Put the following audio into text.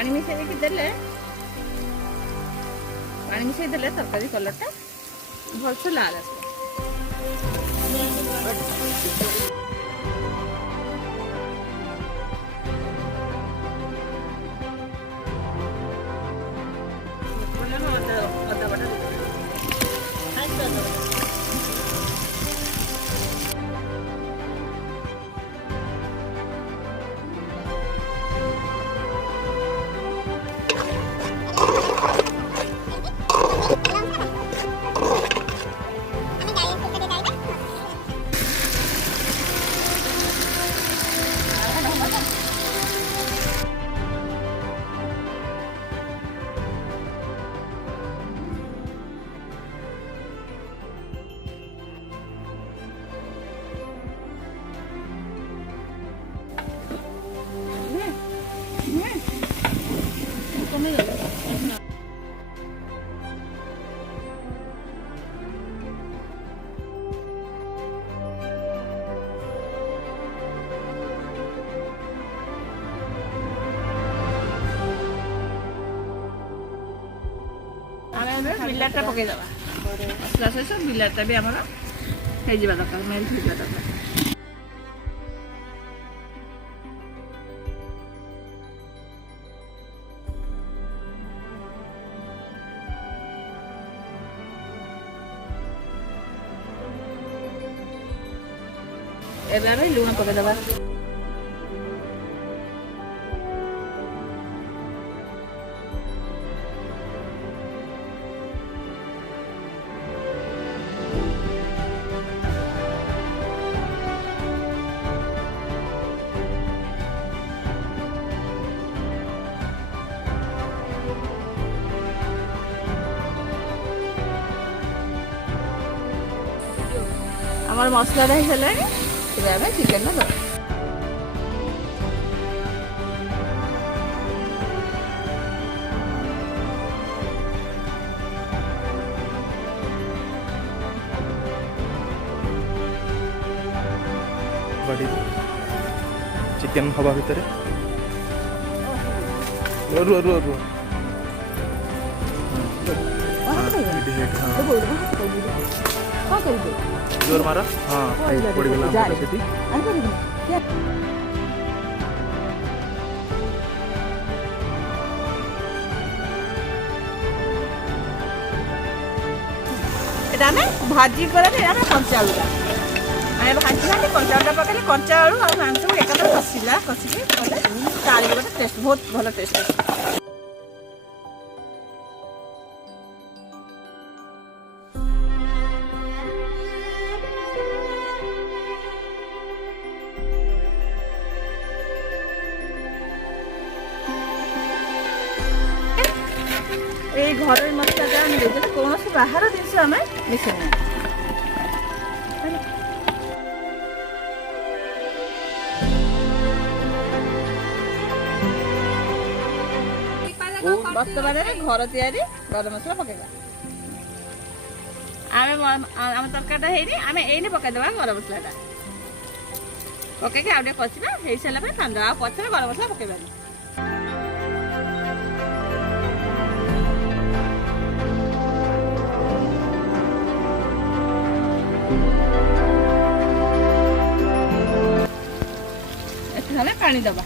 पानी मिसेई देले पानी मिसेई देले तरकारी कलरटा भलसे लाल आसे। बिलाटा पकई दबा मसला शेष बिलाटा भी आमर हो दरकार मेल्ट हो दरकार। एबार लुण पकई दबा আমার মশলাটা হয়ে গেলে এবার চিকেনটা দেবো। चिकेन हवा भितर रुआ रुआ रुआ जोर मारा हाँ पड़ गला सेठी এটা আমি ভাজি করে আমি কঞ্চা আলুটা আমি ভাজি ভাজি কঞ্চা আলুটা পকাইলে কঞ্চা আলু আর মাংস একাদরে কষিলা কষিকি কলে তার গোটে টেস্ট বহুত ভালো টেস্ট আছে। এই ঘরের মশলাটা আমি দিয়েছি কৌশি বাহার জিনিস আমি মিশাই না বর্তমানে ঘর তৈরি গরম মশলা পকাইবা আমি তরকারিটা হয়নি আমি এইনে পকাই দেবা গরম মশলাটা পকাইকি ଆଉ ଟିକେ କଷିବା ହେଇସାରିଲା ପରେ ଖାନ୍ଦା ଆଉ ପଛରେ ଗରମ ମସଲା ପକାଇବା। এখানে পানি দেবা